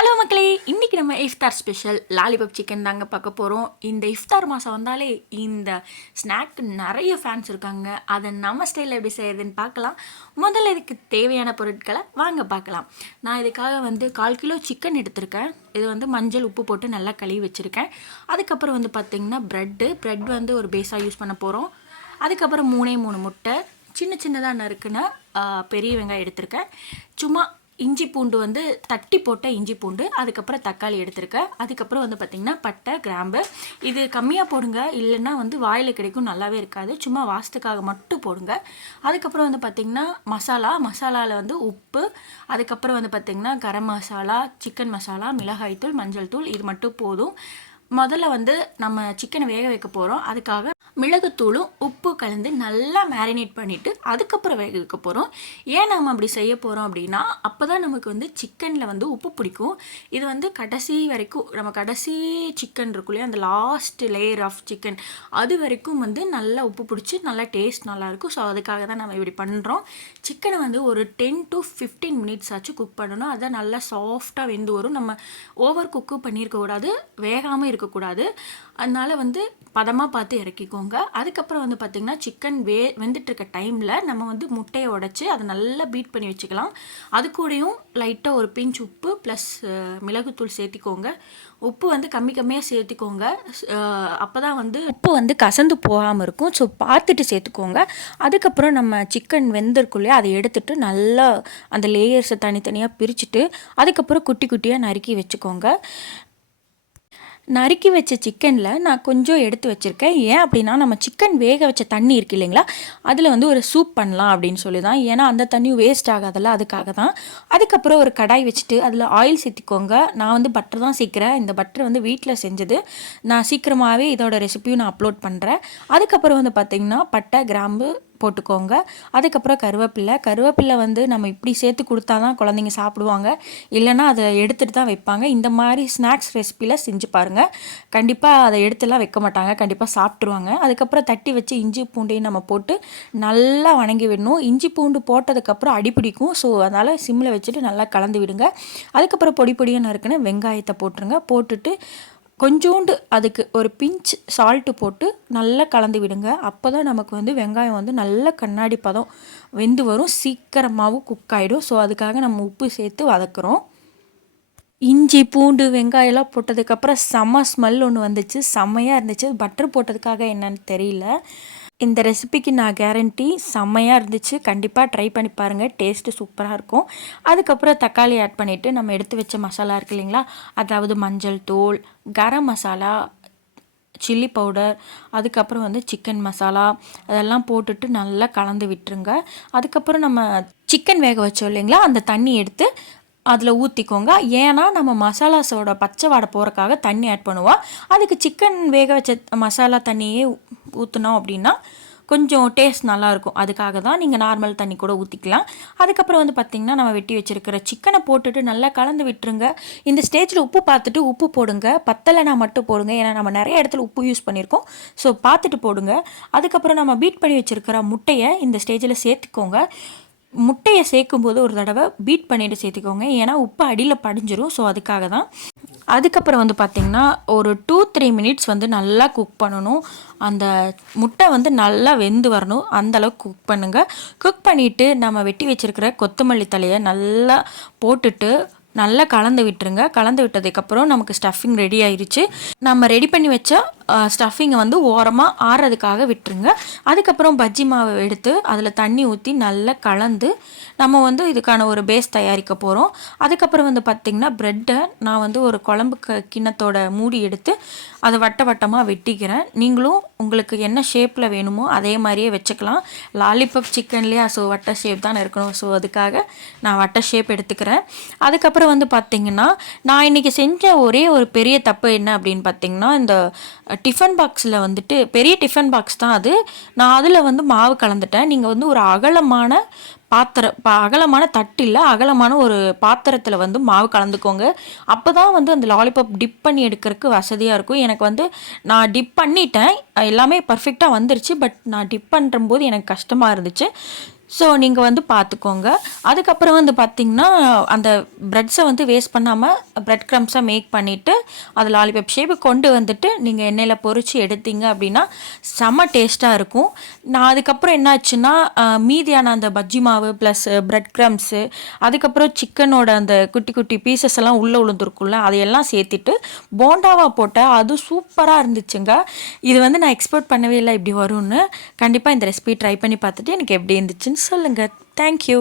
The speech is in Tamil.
ஹலோ மக்களே, இன்றைக்கி நம்ம இஃப்தார் ஸ்பெஷல் லாலிபாப் சிக்கன் தாங்க பார்க்க போகிறோம். இந்த இஃப்தார் மாதம் வந்தாலே இந்த ஸ்நாக்கு நிறைய ஃபேன்ஸ் இருக்காங்க. அதை நம்ம ஸ்டைலில் எப்படி செய்கிறதுன்னு பார்க்கலாம். முதல்ல இதுக்கு தேவையான பொருட்களை வாங்க பார்க்கலாம். நான் இதுக்காக 1/4 கிலோ சிக்கன் எடுத்திருக்கேன். இது மஞ்சள் உப்பு போட்டு நல்லா கழுவி வச்சுருக்கேன். அதுக்கப்புறம் பார்த்திங்கன்னா ப்ரெட் ஒரு பேஸாக யூஸ் பண்ண போகிறோம். அதுக்கப்புறம் 3 முட்டை, சின்னதாக நறுக்குன பெரிய வெங்காயம் எடுத்திருக்கேன். சும்மா இஞ்சி பூண்டு தட்டி போட்ட இஞ்சி பூண்டு, அதுக்கப்புறம் தக்காளி எடுத்திருக்கேன். அதுக்கப்புறம் பார்த்திங்கன்னா பட்டை, கிராம்பு. இது கம்மியாக போடுங்க, இல்லைன்னா வாயில் கிடைக்கும், நல்லாவே இருக்காது. சும்மா வாசத்துக்காக மட்டும் போடுங்க. அதுக்கப்புறம் பார்த்திங்கன்னா மசாலாவில் உப்பு, அதுக்கப்புறம் பார்த்திங்கன்னா கரம் மசாலா, சிக்கன் மசாலா, மிளகாய்த்தூள், மஞ்சள் தூள், இது மட்டும் போதும். முதல்ல நம்ம சிக்கனை வேக வைக்க போகிறோம். அதுக்காக மிளகுத்தூளும் உப்பு கலந்து நல்லா மேரினேட் பண்ணிவிட்டு அதுக்கப்புறம் வேக வைக்க போகிறோம். ஏன் நம்ம அப்படி செய்ய போகிறோம் அப்படின்னா, அப்போ தான் நமக்கு சிக்கனில் உப்பு பிடிக்கும். இது கடைசி வரைக்கும், நம்ம கடைசி சிக்கன் இருக்கும் இல்லையா, அந்த லாஸ்ட் லேயர் ஆஃப் சிக்கன், அது வரைக்கும் நல்லா உப்பு பிடிச்சி நல்லா டேஸ்ட் நல்லாயிருக்கும். ஸோ அதுக்காக தான் நம்ம இப்படி பண்ணுறோம். சிக்கனை ஒரு 10 to 15 மினிட்ஸ் ஆச்சு குக் பண்ணணும். அதான் நல்லா சாஃப்டாக வெந்து வரும். நம்ம ஓவர் குக்கு பண்ணியிருக்கக்கூடாது, வேகாமல் இருக்கக்கூடாது. அதனால் பதமாக பார்த்து இறக்கிக்கோங்க. அதுக்கப்புறம் பார்த்திங்கன்னா சிக்கன் வெந்துட்டுருக்க டைமில் நம்ம முட்டையை உடச்சி அதை நல்லா பீட் பண்ணி வச்சுக்கலாம். அது கூடயும் லைட்டாக ஒரு பிஞ்ச் உப்பு ப்ளஸ் மிளகுத்தூள் சேர்த்திக்கோங்க. உப்பு கம்மியாக சேர்த்திக்கோங்க. அப்போ தான் உப்பு கசந்து போகாமல் இருக்கும். ஸோ பார்த்துட்டு சேர்த்துக்கோங்க. அதுக்கப்புறம் நம்ம சிக்கன் வெந்திருக்குள்ளே அதை எடுத்துகிட்டு நல்லா அந்த லேயர்ஸை தனித்தனியாக பிரிச்சுட்டு அதுக்கப்புறம் குட்டி குட்டியாக நறுக்கி வச்சுக்கோங்க. நறுக்கி வச்ச சிக்கனில் நான் கொஞ்சம் எடுத்து வச்சுருக்கேன். ஏன் அப்படின்னா, நம்ம சிக்கன் வேக வச்ச தண்ணி இருக்குது இல்லைங்களா, அதில் ஒரு சூப் பண்ணலாம் அப்படின்னு சொல்லி தான். ஏன்னா அந்த தண்ணியும் வேஸ்ட் ஆகாதல்ல, அதுக்காக தான். அதுக்கப்புறம் ஒரு கடாய் வச்சுட்டு அதில் ஆயில் சேர்த்திக்கோங்க. நான் பட்டர் தான் சேர்க்குறேன். இந்த பட்டர் வீட்டில் செஞ்சது. நான் சீக்கிரமாகவே இதோட ரெசிபியும் நான் அப்லோட் பண்ணுறேன். அதுக்கப்புறம் பார்த்திங்கன்னா பட்டை, கிராம்பு போட்டுக்கோங்க. அதுக்கப்புறம் கருவேப்பிலை நம்ம இப்படி சேர்த்து கொடுத்தா தான் குழந்தைங்க சாப்பிடுவாங்க, இல்லைன்னா அதை எடுத்துகிட்டு தான் வைப்பாங்க. இந்த மாதிரி ஸ்நாக்ஸ் ரெசிப்பியில் செஞ்சு பாருங்கள். கண்டிப்பாக அதை எடுத்துலாம் வைக்க மாட்டாங்க, கண்டிப்பாக சாப்பிட்ருவாங்க. அதுக்கப்புறம் தட்டி வச்சு இஞ்சி பூண்டையும் நம்ம போட்டு நல்லா வணங்கி விடணும். இஞ்சி பூண்டு போட்டதுக்கப்புறம் அடிப்பிடிக்கும். ஸோ அதனால் சிம்மில் வச்சுட்டு நல்லா கலந்து விடுங்க. அதுக்கப்புறம் பொடியாக நறுக்குன்னு வெங்காயத்தை போட்டுருங்க. போட்டுட்டு கொஞ்சோண்டு அதுக்கு ஒரு பிஞ்ச் சால்ட்டு போட்டு நல்லா கலந்து விடுங்க. அப்போ தான் நமக்கு வெங்காயம் நல்ல கண்ணாடி பதம் வெந்து வரும். சீக்கிரமாகவும் குக் ஆகிடும். ஸோ அதுக்காக நம்ம உப்பு சேர்த்து வதக்குறோம். இஞ்சி பூண்டு வெங்காயம்லாம் போட்டதுக்கப்புறம் செம்ம ஸ்மெல் ஒன்று வந்துச்சு, செம்மையாக இருந்துச்சு. பட்டர் போட்டதுக்காக என்னன்னு தெரியல. இந்த ரெசிபிக்கு நான் கேரண்டி, செம்மையாக இருந்துச்சு. கண்டிப்பாக ட்ரை பண்ணி பாருங்கள், டேஸ்ட்டு சூப்பராக இருக்கும். அதுக்கப்புறம் தக்காளி ஆட் பண்ணிவிட்டு நம்ம எடுத்து வச்ச மசாலா இருக்குது இல்லைங்களா, அதாவது மஞ்சள் தூள், கரம் மசாலா, சில்லி பவுடர், அதுக்கப்புறம் சிக்கன் மசாலா, அதெல்லாம் போட்டுட்டு நல்லா கலந்து விட்டுருங்க. அதுக்கப்புறம் நம்ம சிக்கன் வேக வச்சோம் இல்லைங்களா, அந்த தண்ணி எடுத்து அதில் ஊற்றிக்கோங்க. ஏன்னா நம்ம மசாலாஸோட பச்சை வாடை போகிறக்காக தண்ணி ஆட் பண்ணுவோம். அதுக்கு சிக்கன் வேக வச்ச மசாலா தண்ணியே ஊற்றினோம் அப்படின்னா கொஞ்சம் டேஸ்ட் நல்லாயிருக்கும். அதுக்காக தான் நீங்கள் நார்மல் தண்ணி கூட ஊற்றிக்கலாம். அதுக்கப்புறம் பார்த்திங்கன்னா நம்ம வெட்டி வச்சுருக்கிற சிக்கனை போட்டுட்டு நல்லா கலந்து விட்டுருங்க. இந்த ஸ்டேஜில் உப்பு பார்த்துட்டு உப்பு போடுங்க. பத்தலைனா மட்டும் போடுங்க. ஏன்னா நம்ம நிறைய இடத்துல உப்பு யூஸ் பண்ணியிருக்கோம். ஸோ பார்த்துட்டு போடுங்க. அதுக்கப்புறம் நம்ம பீட் பண்ணி வச்சுருக்கிற முட்டையை இந்த ஸ்டேஜில் சேர்த்துக்கோங்க. முட்டையை சேர்க்கும்போது ஒரு தடவை பீட் பண்ணிவிட்டு சேர்த்துக்கோங்க. ஏன்னா உப்பு அடியில் படிஞ்சிரும். ஸோ அதுக்காக தான். அதுக்கப்புறம் பார்த்திங்கன்னா ஒரு 2-3 மினிட்ஸ் நல்லா குக் பண்ணணும். அந்த முட்டை நல்லா வெந்து வரணும். அந்தளவுக்கு குக் பண்ணுங்கள். குக் பண்ணிவிட்டு நம்ம வெட்டி வச்சுருக்கிற கொத்தமல்லி தழையை நல்லா போட்டுட்டு நல்லா கலந்து விட்டுருங்க. கலந்து விட்டதுக்கப்புறம் நமக்கு ஸ்டஃபிங் ரெடி ஆயிடுச்சு. நம்ம ரெடி பண்ணி வச்ச ஸ்டஃபிங்கை ஓரமாக ஆறுறதுக்காக விட்டுருங்க. அதுக்கப்புறம் பஜ்ஜி மாவை எடுத்து அதில் தண்ணி ஊற்றி நல்லா கலந்து நம்ம இதுக்கான ஒரு பேஸ் தயாரிக்க போகிறோம். அதுக்கப்புறம் பார்த்திங்கன்னா ப்ரெட்டை நான் ஒரு குழம்பு கிண்ணத்தோட மூடி எடுத்து அதை வட்டமாக வெட்டிக்கிறேன். நீங்களும் உங்களுக்கு என்ன ஷேப்பில் வேணுமோ அதே மாதிரியே வச்சுக்கலாம். லாலிபாப் சிக்கன்லேயே ஸோ வட்ட ஷேப் தான் இருக்கணும். ஸோ அதுக்காக நான் வட்ட ஷேப் எடுத்துக்கிறேன். அதுக்கப்புறம் பார்த்திங்கன்னா நான் இன்றைக்கி செஞ்ச ஒரே ஒரு பெரிய தப்பு என்ன அப்படின்னு பார்த்திங்கன்னா, இந்த டிஃபன் பாக்ஸில் பெரிய டிஃபன் பாக்ஸ் தான் அது. நான் அதில் மாவு கலந்துட்டேன். நீங்கள் ஒரு அகலமான அகலமான தட்டு இல்லை, அகலமான ஒரு பாத்திரத்தில் மாவு கலந்துக்கோங்க. அப்போ தான் அந்த லாலிபாப் டிப் பண்ணி எடுக்கிறதுக்கு வசதியாக இருக்கும். எனக்கு நான் டிப் பண்ணிட்டேன், எல்லாமே பர்ஃபெக்டாக வந்துருச்சு. பட் நான் டிப் பண்ணுறம்போது எனக்கு கஷ்டமாக இருந்துச்சு. ஸோ நீங்கள் வந்து பார்த்துக்கோங்க. அதுக்கப்புறம் வந்து பார்த்திங்கன்னா அந்த ப்ரெட்ஸை வந்து வேஸ்ட் பண்ணாமல் ப்ரெட் க்ரம்ஸாக மேக் பண்ணிவிட்டு அது லாலிபப் ஷேப்பு கொண்டு வந்துட்டு நீங்கள் எண்ணெயில் பொரித்து எடுத்தீங்க அப்படின்னா செம்ம டேஸ்ட்டாக இருக்கும். நான் அதுக்கப்புறம் என்ன ஆச்சுன்னா மீதியான அந்த பஜ்ஜி மாவு ப்ளஸ் ப்ரெட் க்ரம்ஸு அதுக்கப்புறம் சிக்கனோட அந்த குட்டி குட்டி பீசஸ் எல்லாம் உள்ளே விழுந்துருக்கும்ல அதையெல்லாம் சேர்த்துட்டு போண்டாவாக போட்டேன். அது சூப்பராக இருந்துச்சுங்க. இது வந்து நான் எக்ஸ்பெக்ட் பண்ணவே இல்லை இப்படி வரும்னு. கண்டிப்பாக இந்த ரெசிபி ட்ரை பண்ணி பார்த்துட்டு எனக்கு எப்படி இருந்துச்சுன்னு சொல்லுங்கள். தேங்க்யூ.